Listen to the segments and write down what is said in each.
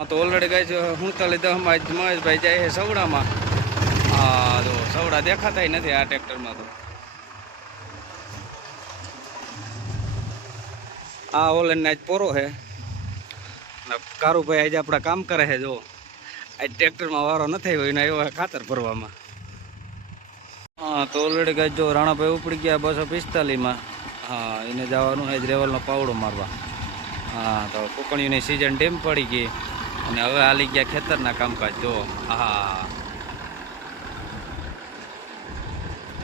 તો ઓલરેડી ગઈ છે 47-10 મહેશભાઈ જાય છે સવડામાં. હા જો સવડા દેખાતા નથી આ ટ્રેક્ટરમાં. તો આ ઓલન આજ પોરો છે. કારુભાઈ આજે આપણા કામ કરે છે. જો આજ ટ્રેક્ટરમાં વારો નથી હોય ને આવ્યો ખાતર ભરવામાં. હા તો ઓલરેડી ગઈ જો રાણાભાઈ ઉપડી ગયા 245માં. હા એને જવાનું છે રેવલનો પાવડો મારવા. હા તો કુકણીની સિઝન ડીમ પડી ગઈ અને હવે હાલી ગયા ખેતરના કામકાજ. જો હા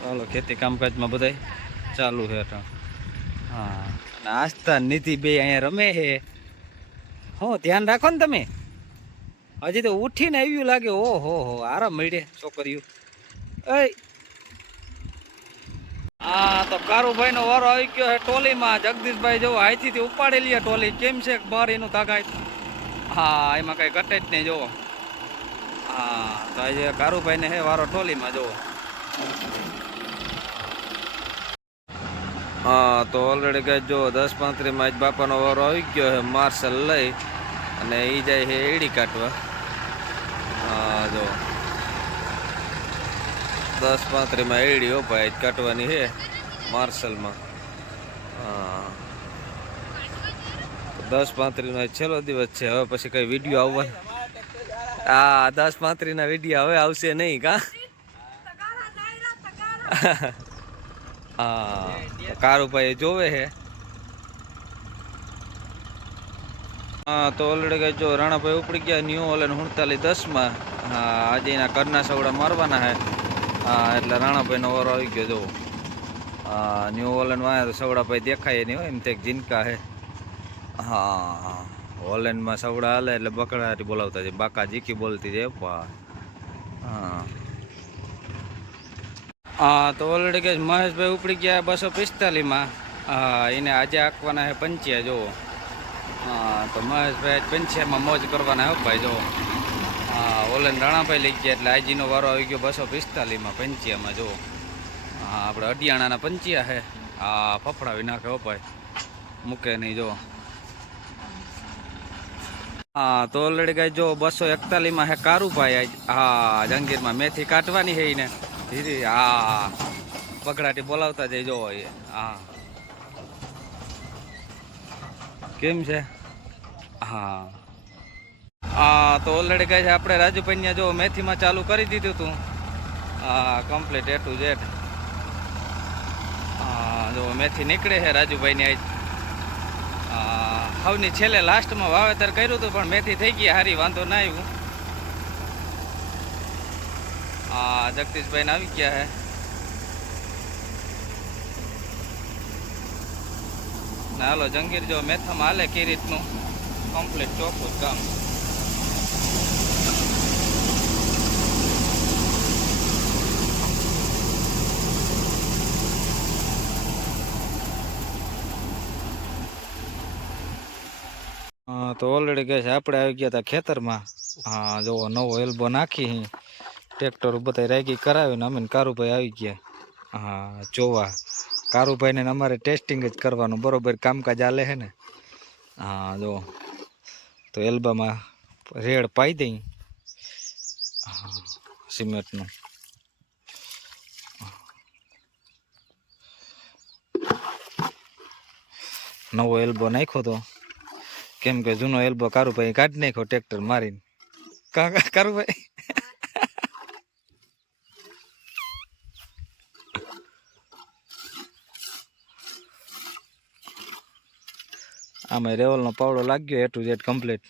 ચાલો ખેતી કામકાજમાં બધાય ચાલુ છે. હા અને આસ્થા નિધિ બે અહીંયા રમે છે. હો ધ્યાન રાખો ને તમે. હજી તો ઉઠીને આવ્યું લાગે. ઓહો હો આરામ મળે છોકરીઓ. હા તો કારુભાઈ નો વારો આવી ગયો છે ટોલીમાં. જગદીશભાઈ જો અહીંથી ઉપાડી લે ટોલી. કેમ છે બાર એનું તાકાત. હા એમાં કઈ ઘટે જ નહીં. જોવો હા તો આજે કારુભાઈ ને હે વારો ટોલીમાં. જોવો હા તો ઓલરેડી ગઈ જો 10-35માં જ બાપાનો વારો આવી ગયો છે. માર્શલ લઈ અને એ જાય છે એડી કાઢવા. હા જો 10-35માં એડી ભાઈ કાઢવાની છે માર્શલમાં. હા 10-35નો છેલ્લો દિવસ છે. હવે પછી કઈ વિડીયો આવવાનો. હા 10-35ના વિડીયો હવે આવશે નહીં કા. હા કારુભાઈ જોવે છે. હા તો ઓલરેડી ગઈ જો રાણાભાઈ ઉપડી ગયા ન્યૂ ઓલન 47-10માં. હા આજે એના ઘરના સવડા મારવાના છે. હા એટલે રાણાભાઈ નો વારો આવી ગયો. જો હા ન્યૂ ઓલન વાયા તો સવડાભાઈ દેખાય નહીં હોય એમ તે જીનકા હે. હા ઓલેન્ડમાં સવડા હાલે એટલે બકડાટી બોલાવતા છે. બાકા જીકી બોલતી છે. હા હા તો ઓલરેડી ગઈ મહેશભાઈ ઉપડી ગયા 245માં. હા એને આજે આંકવાના છે પંચ્યા. જુઓ હા તો મહેશભાઈ પંચ્યામાં મોજ કરવાના હો ભાઈ. જો હા ઓલેન રાણાભાઈ લઈ ગયા એટલે આજીનો વારો આવી ગયો 245માં પંચ્યામાં. જુઓ હા આપણે અડિયાણાના પંચ્યા છે. હા ફફડાવી નાખે હો ભાઈ. મૂકે નહીં. જો હા તો ઓલરેડી ગઈ જો 241માં હે કારુભાઈ. હા જંગીરમાં મેથી કાઢવાની છે એને. હા બગડાટી બોલાવતા જઈ. જો હા કેમ છે. હા હા તો ઓલરેડી કહે છે આપણે રાજુભાઈ જો મેથીમાં ચાલુ કરી દીધું હતું. હા કમ્પ્લીટ A to Z. હા જો મેથી નીકળે છે રાજુભાઈની આજ. હવની છેલ્લે લાસ્ટમાં વાવેતર કર્યું હતું પણ મેથી થઈ ગઈ હારી. વાંધો ના આવ્યું. હા જગદીશભાઈ આવી ગયા હે. હાલો જંગીર જો મેથામાં હાલે કઈ રીતનું કમ્પ્લીટ ચોખ્ખું કામ. હા તો ઓલરેડી કહે છે આપણે આવી ગયા હતા ખેતરમાં. હા જો નવો એલ્બો નાખી ટ્રેક્ટર બધા રેગી કરાવીને અમે કારુભાઈ આવી ગયા. હા જોવા કારુભાઈ ને અમારે ટેસ્ટિંગ જ કરવાનું. બરોબર કામકાજ હાલે છે ને. હા જો તો એલ્બામાં રેડ પાઈ દઈ. હા સિમેન્ટનું નવો એલ્બો નાખ્યો તો. કેમ કે જૂનો એલ્બો કારુભાઈ કાઢી નાખ્યો ટ્રેક્ટર મારીને. કારુભાઈ આમાં રેવલનો પાવડો લાગ્યો A to Z કમ્પ્લીટ.